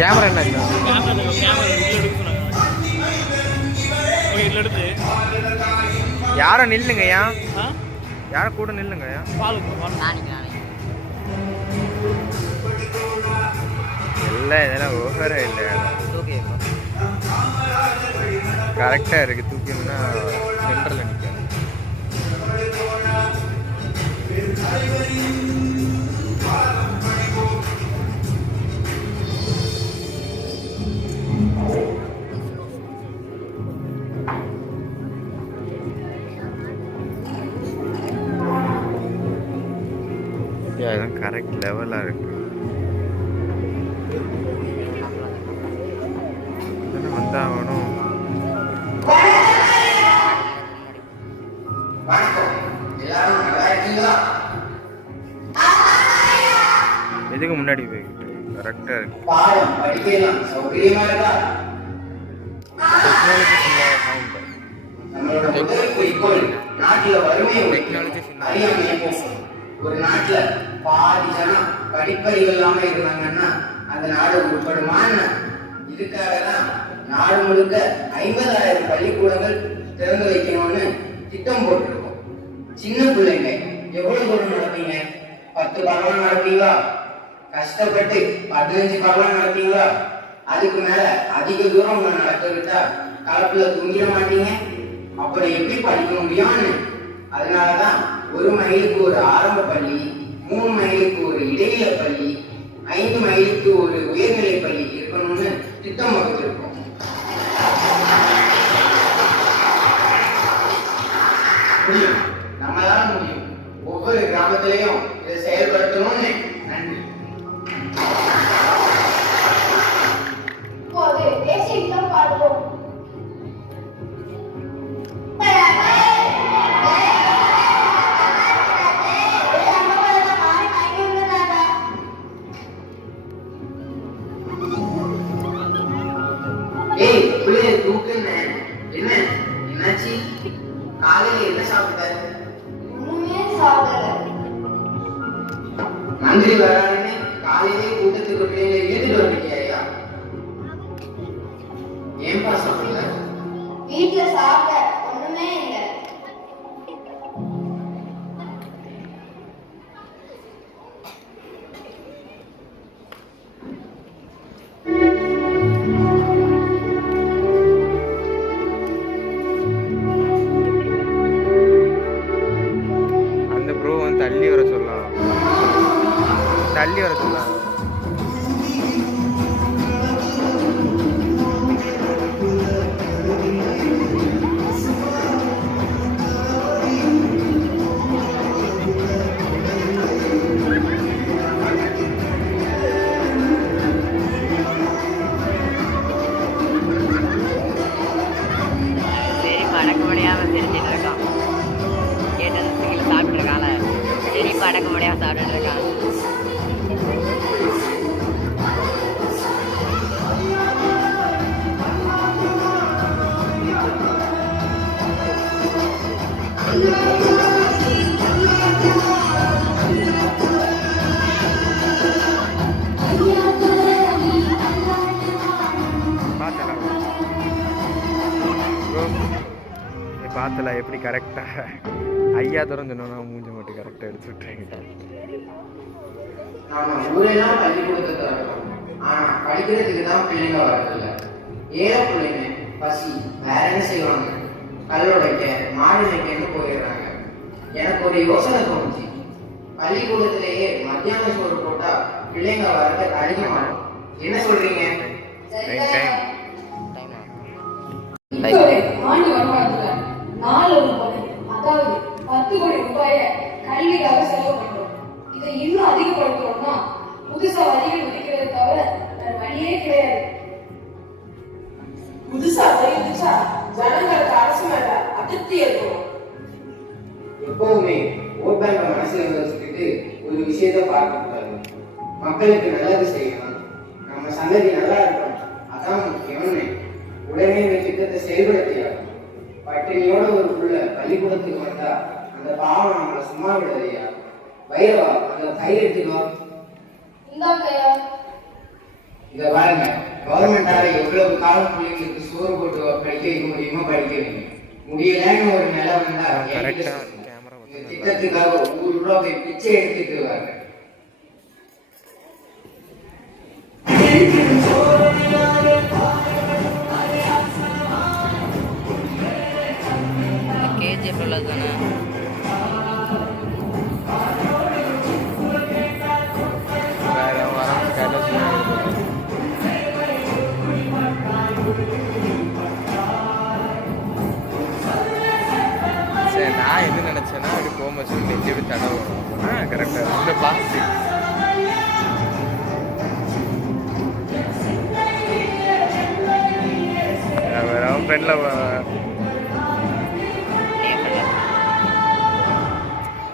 Camera என்னாச்சு? யாரும் நில்லுங்கய்யா, யாரும் கூட நில்லுங்கய்யா. இல்லை இதெல்லாம் ஓவரே இல்லை, கரெக்டாக இருக்குது. தூக்கினா சென்டரில் நிற்கும். இதுதான் கரெக்ட் லெவலாக இருக்கு. வந்தாகணும். எதுக்கு முன்னாடி போய்கிட்டு கரெக்டா இருக்கு. ஒரு நாட்டுல பாதி ஜனம் படிப்பறிவு இல்லாம இருந்தாங்கன்னா அந்த நாடு உட்படுமா? இதுக்காக தான் நாடு முழுக்க 50,000 பள்ளிக்கூடங்கள் திறந்து வைக்கணும்னு திட்டம் போட்டிருக்கோம். சின்ன பிள்ளைங்க எவ்வளவு தூரம் நடப்பீங்க? 10 பரவாயில்ல நடப்பீங்களா? கஷ்டப்பட்டு 15 பரவாயில்ல நடப்பீங்களா? அதுக்கு மேல அதிக தூரம் உங்க நடக்க விட்டா கலப்புல தூங்கிட மாட்டீங்க. அப்படி எப்படி படிக்க முடியும்னு. அதனாலதான் 1 மைலுக்கு ஒரு ஆரம்ப பள்ளி, 3 மைலுக்கு ஒரு இடைநிலை பள்ளி, 5 மைலுக்கு ஒரு உயர்நிலை பள்ளி இருக்கணும்னு திட்டம் வகுத்திருக்கோம். முடியும், நம்மளால முடியும். ஒவ்வொரு கிராமத்திலையும் இதை செயல்படுத்தணும்னு. நன்றி. தேசிய கீதம் பாடுவோம். காலையில என்ன சாப்பிட்ட? மந்திரி வராருன்னு காலையிலே கூட்டத்துக்கு பிள்ளைங்களை இழுத்துட்டு வந்துட்டியா? ஏன்பா சாப்பிடல? வீட்டுல சாப்பிட ஒண்ணுமே இல்லை. தள்ளி வர சொல்லலாம். சரி படக்க முடியாம தெரிஞ்சிட்டு இருக்கான். கேட்டது கீழே சாப்பிட்டு இருக்காங்க. சரி படக்க முடியாம சாப்பிட்டுட்டு இருக்கான். பார்த்தல எப்படி கரெக்டா ஐயா தூரம் சொன்னா மூஞ்ச மட்டும் கரெக்டா எடுத்து விட்டுறீங்க. ஊரெல்லாம் பள்ளிக்கூடத்தை திறக்கிறோம். ஆனா படிக்கிறதுக்கு தான் பிள்ளைங்க வரதில்ல. ஏழை பிள்ளைங்க பசி வேற என்ன செய்வாங்க? கல்லோடைக்க மாடு வைக்கன்னு போயிடுறாங்க. எனக்கு ஒரு யோசனை தோணுச்சு. பள்ளிக்கூடத்திலேயே மத்தியான சோறு போட்டா பிள்ளைங்க வரது அதிகமாகும். என்ன சொல்றீங்க? ஆண்டு வருமானத்துல 4 ரூபாய், அதாவது 10 கோடி ரூபாய கல்விக்காக செலவு பண்றோம். இதை இன்னும் அதிகப்படுத்தணும்னா புதுசா வரிகள் விதிக்கிறத தவிர வேற வழியே கிடையாது. புதுசா வரி விதிச்சா ஜனங்களுக்கு அரசு மேல அதிருப்தி ஏற்படும். எப்பவுமே ஓட் பேங்க மனசுல வச்சுக்கிட்டு ஒரு விஷயத்த பார்க்க கூடாது. மக்களுக்கு நல்லது செய்யணும், நம்ம சந்ததி நல்லா இருக்கணும், அதான் முக்கியம்னு உடனே இந்த திட்டத்தை செயல்படுத்தியாகும். பட்டினியோட ஒரு புள்ள பள்ளிக்கூடத்துக்கு வந்தா அந்த பாவம் நம்மளை சும்மா விடுறதையா? வைரவா, அந்த கை எடுத்துக்கோ. இதை பாருங்க, கவர்மெண்டால எவ்வளவு காலம் பிள்ளைங்களுக்கு சோறு போட்டு படிக்க வைக்க முடியுமோ படிக்க வைங்க. முடியலன்னு ஒரு நிலை வந்தா கரெக்டா கேமரா இந்த திட்டத்துக்காக ₹100 போய் பிச்சை எடுத்துட்டு வாங்க. கேஜிஎஃப் உள்ளது தானே? வேற வர ஸ்டேட்டஸ் சரி, நான் என்ன நினைச்சேன்னா அப்படி போகும்போது சொல்லி நெஞ்சு எப்படி தடை வரும் கரெக்டாக இந்த பிளாஸ்டிக் வேற அவன் ஃப்ரெண்டில்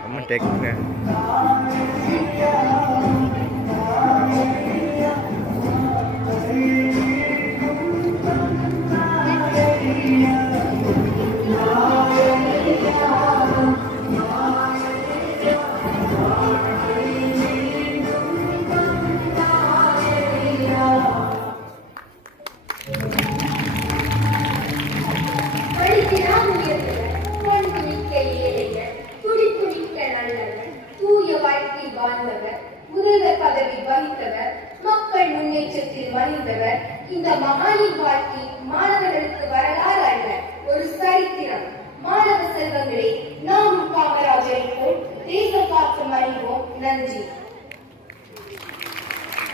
நம்ம டெக்னு படிக்கிறான் உயர்ந்தவர், பண்பு மிக்க ஏழைகள், துடிப்பு மிக்க நல்லவர், தூய வாழ்க்கை வாழ்ந்தவர், முதல்வர் பதவி வகித்தவர், மக்கள் முன்னேற்றத்தில் மறைந்தவர், இந்த மகாய